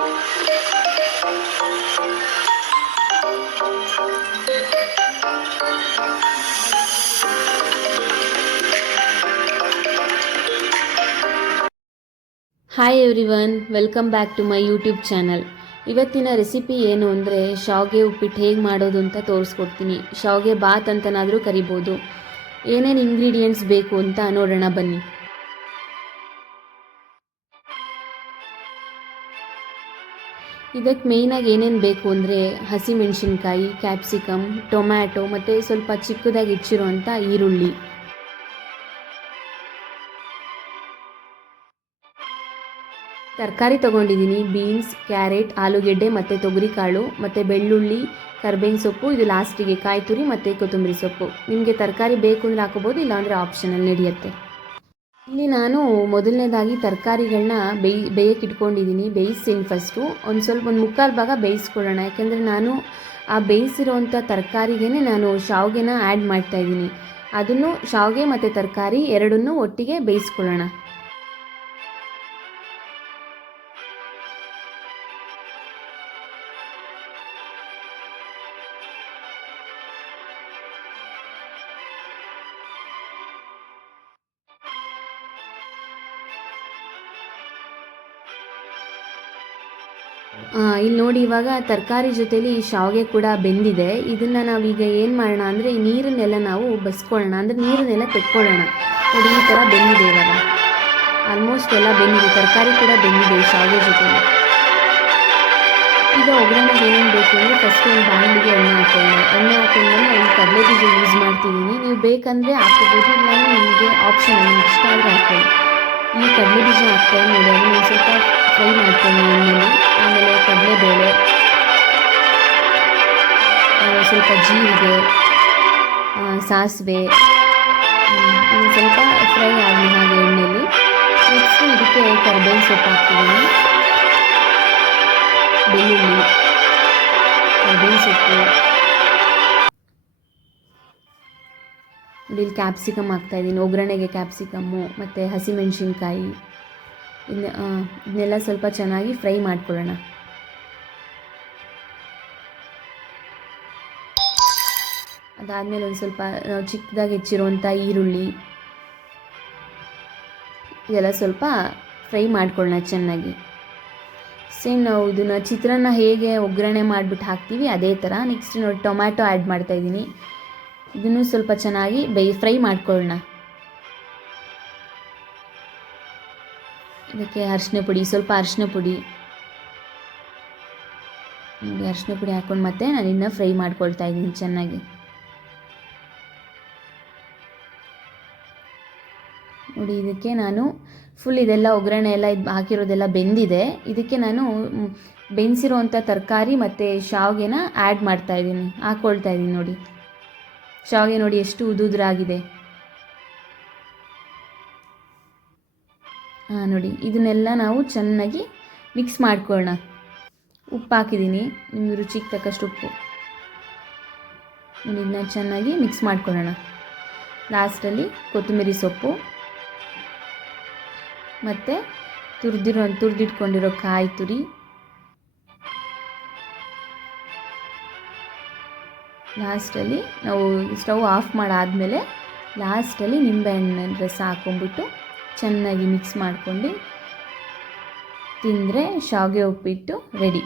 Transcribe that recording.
Hi everyone, welcome back to my YouTube channel. ಇವತ್ತಿನ recipe ಏನು ಅಂದರೆ ಶಾವಿಗೆ ಉಪ್ಪಿಟ್ಟು ಹೇಗೆ ಮಾಡೋದು ಅಂತ ತೋರಿಸ್ಕೊಡ್ತೀನಿ. ಶಾವಿಗೆ ಬಾತ್ ಅಂತನಾದರೂ ಕರಿಬೋದು. ಏನೇನು ಇಂಗ್ರೀಡಿಯೆಂಟ್ಸ್ ಬೇಕು ಅಂತ ನೋಡೋಣ ಬನ್ನಿ. ಇದಕ್ಕೆ ಮೇಯ್ನಾಗಿ ಏನೇನು ಬೇಕು ಅಂದರೆ ಹಸಿಮೆಣಸಿನ್ಕಾಯಿ, ಕ್ಯಾಪ್ಸಿಕಮ್, ಟೊಮ್ಯಾಟೊ ಮತ್ತು ಸ್ವಲ್ಪ ಚಿಕ್ಕದಾಗಿ ಹೆಚ್ಚಿರುವಂಥ ಈರುಳ್ಳಿ. ತರಕಾರಿ ತೊಗೊಂಡಿದ್ದೀನಿ. ಬೀನ್ಸ್, ಕ್ಯಾರೆಟ್, ಆಲೂಗೆಡ್ಡೆ ಮತ್ತು ತೊಗರಿಕಾಳು ಮತ್ತು ಬೆಳ್ಳುಳ್ಳಿ, ಕರ್ಬೇವಿನ ಸೊಪ್ಪು, ಇದು ಲಾಸ್ಟಿಗೆ ಕಾಯಿ ತುರಿ ಮತ್ತು ಕೊತ್ತಂಬರಿ ಸೊಪ್ಪು. ನಿಮಗೆ ತರಕಾರಿ ಬೇಕು ಅಂದರೆ ಹಾಕೋಬೋದು, ಇಲ್ಲಾಂದರೆ ಆಪ್ಷನಲ್ ನಡೆಯುತ್ತೆ. ಇಲ್ಲಿ ನಾನು ಮೊದಲನೇದಾಗಿ ತರಕಾರಿಗಳನ್ನ ಬೇಯಕ್ಕೆ ಇಟ್ಕೊಂಡಿದ್ದೀನಿ. ಬೇಯಿಸ್ತೀನಿ ಫಸ್ಟು. ಒಂದು ಮುಕ್ಕಾಲು ಭಾಗ ಬೇಯಿಸ್ಕೊಳ್ಳೋಣ. ಯಾಕೆಂದರೆ ನಾನು ಆ ಬೇಯಿಸಿರೋವಂಥ ತರಕಾರಿಗೇ ನಾನು ಶಾವಿಗೆನ ಆ್ಯಡ್ ಮಾಡ್ತಾಯಿದ್ದೀನಿ. ಅದನ್ನು ಶಾವಿಗೆ ಮತ್ತು ತರಕಾರಿ ಎರಡನ್ನೂ ಒಟ್ಟಿಗೆ ಬೇಯಿಸ್ಕೊಳ್ಳೋಣ. ಇಲ್ಲಿ ನೋಡಿ, ಇವಾಗ ತರಕಾರಿ ಜೊತೆಲಿ ಶಾವಿಗೆ ಕೂಡ ಬೆಂದಿದೆ. ಇದನ್ನು ನಾವೀಗ ಏನು ಮಾಡೋಣ ಅಂದರೆ ಈ ನೀರನ್ನೆಲ್ಲ ನಾವು ಬಸ್ಕೊಳ್ಳೋಣ, ಅಂದರೆ ನೀರನ್ನೆಲ್ಲ ತೆಕ್ಕೊಳ್ಳೋಣ. ನೋಡಿ, ಈ ಥರ ಬೆಂದಿದೆ. ಇವಾಗ ಆಲ್ಮೋಸ್ಟ್ ಎಲ್ಲ ಬೆಂದಿದೆ. ತರಕಾರಿ ಕೂಡ ಬೆಂದಿದೆ ಶಾವಿಗೆ ಜೊತೆಲಿ. ಈಗ ಒಗ್ಗರಣೆಗೆ ಏನೇನು ಬೇಕು ಅಂದರೆ ಫಸ್ಟ್ ಒಂದು ಬಾಣಲಿಗೆ ಎಣ್ಣೆ ಹಾಕೊಂಡ್ಮೇಲೆ ನಾನು ಕಡಲೆ ಬೀಜ ಯೂಸ್ ಮಾಡ್ತಿದ್ದೀನಿ. ನೀವು ಬೇಕಂದರೆ ಹಾಕೋಬೋದು, ಇಲ್ಲ ನಿಮಗೆ ಆಪ್ಷನ್ ನಿಮ್ಗೆ ಇಷ್ಟ ಆದರೆ ಹಾಕೊಳ್ಳಿ. ಈ ಕಡಲೆ ಬೀಜ ಹಾಕ್ತಾರೆ ನೋಡಿ, ಅದನ್ನು ಸ್ವಲ್ಪ ಫ್ರೈ ಮಾಡ್ತೀನಿ ಎಣ್ಣೆಲಿ. ಆಮೇಲೆ ಕಡಲೆಬೇಳೆ, ಸ್ವಲ್ಪ ಜೀರಿಗೆ, ಸಾಸಿವೆ ಸ್ವಲ್ಪ ಫ್ರೈ ಆಗಲಿ ಹಾಗೆ ಎಣ್ಣೆಲಿ. ನೆಕ್ಸ್ಟು ಇದಕ್ಕೆ ಕರ್ಬೇವಿನ ಸೊಪ್ಪು ಹಾಕ್ತಿದ್ದೀನಿ, ಬೆಳ್ಳುಳ್ಳಿ, ಕರ್ಬೇವಿನ ಸೊಪ್ಪು, ಇಲ್ಲಿ ಕ್ಯಾಪ್ಸಿಕಮ್ ಹಾಕ್ತಾಯಿದ್ದೀನಿ. ಒಗ್ಗರಣೆಗೆ ಕ್ಯಾಪ್ಸಿಕಮ್ಮು ಮತ್ತು ಹಸಿಮೆಣಸಿನ್ಕಾಯಿ ಇದನ್ನೆಲ್ಲ ಸ್ವಲ್ಪ ಚೆನ್ನಾಗಿ ಫ್ರೈ ಮಾಡ್ಕೊಳ್ಳೋಣ. ಅದಾದಮೇಲೆ ಒಂದು ಸ್ವಲ್ಪ ಚಿಕ್ಕದಾಗಿ ಹೆಚ್ಚಿರುವಂಥ ಈರುಳ್ಳಿ ಇದೆಲ್ಲ ಸ್ವಲ್ಪ ಫ್ರೈ ಮಾಡ್ಕೊಳ್ಳೋಣ ಚೆನ್ನಾಗಿ. ಸೇಮ್ ನಾವು ಇದನ್ನು ಚಿತ್ರಾನ್ನ ಹೇಗೆ ಒಗ್ಗರಣೆ ಮಾಡಿಬಿಟ್ಟು ಹಾಕ್ತೀವಿ ಅದೇ ಥರ. ನೆಕ್ಸ್ಟ್ ನೋಡಿ, ಟೊಮ್ಯಾಟೊ ಆ್ಯಡ್ ಮಾಡ್ತಾಯಿದ್ದೀನಿ. ಇದನ್ನು ಸ್ವಲ್ಪ ಚೆನ್ನಾಗಿ ಫ್ರೈ ಮಾಡ್ಕೊಳ್ಳೋಣ. ಇದಕ್ಕೆ ಅರಿಶಿನ ಪುಡಿ, ಸ್ವಲ್ಪ ಅರಿಶಿನ ಪುಡಿ ಹಾಕ್ಕೊಂಡು ಮತ್ತೆ ನಾನು ಇನ್ನೂ ಫ್ರೈ ಮಾಡ್ಕೊಳ್ತಾ ಇದ್ದೀನಿ ಚೆನ್ನಾಗಿ. ನೋಡಿ, ಇದಕ್ಕೆ ನಾನು ಫುಲ್ ಇದೆಲ್ಲ ಒಗ್ಗರಣೆ ಎಲ್ಲ ಇದು ಹಾಕಿರೋದೆಲ್ಲ ಬೆಂದಿದೆ. ಇದಕ್ಕೆ ನಾನು ಬೆಂದಿಸಿರೋವಂಥ ತರಕಾರಿ ಮತ್ತು ಶಾವಿಗೆನ ಆ್ಯಡ್ ಮಾಡ್ತಾಯಿದ್ದೀನಿ, ಹಾಕ್ಕೊಳ್ತಾ ಇದ್ದೀನಿ. ನೋಡಿ, ಶಾವಿಗೆ ನೋಡಿ ಎಷ್ಟು ಉದುರಾಗಿದೆ. ನೋಡಿ, ಇದನ್ನೆಲ್ಲ ನಾವು ಚೆನ್ನಾಗಿ ಮಿಕ್ಸ್ ಮಾಡ್ಕೊಳ್ಳೋಣ. ಉಪ್ಪು ಹಾಕಿದ್ದೀನಿ, ನಿಮಗೆ ರುಚಿಗೆ ತಕ್ಕಷ್ಟು ಉಪ್ಪು. ಇದನ್ನ ಚೆನ್ನಾಗಿ ಮಿಕ್ಸ್ ಮಾಡ್ಕೊಳ್ಳೋಣ. ಲಾಸ್ಟಲ್ಲಿ ಕೊತ್ತಂಬರಿ ಸೊಪ್ಪು ಮತ್ತು ತುರಿದಿಟ್ಕೊಂಡಿರೋ ಕಾಯಿ ತುರಿ, ಲಾಸ್ಟಲ್ಲಿ ನಾವು ಸ್ಟವ್ ಆಫ್ ಮಾಡಾದಮೇಲೆ ಲಾಸ್ಟಲ್ಲಿ ನಿಂಬೆಹಣ್ಣಿನ ರಸ ಹಾಕ್ಕೊಂಬಿಟ್ಟು ಚೆನ್ನಾಗಿ ಮಿಕ್ಸ್ ಮಾಡ್ಕೊಂಡು ತಿಂದರೆ ಶಾವಿಗೆ ಉಪ್ಪಿಟ್ಟು ರೆಡಿ.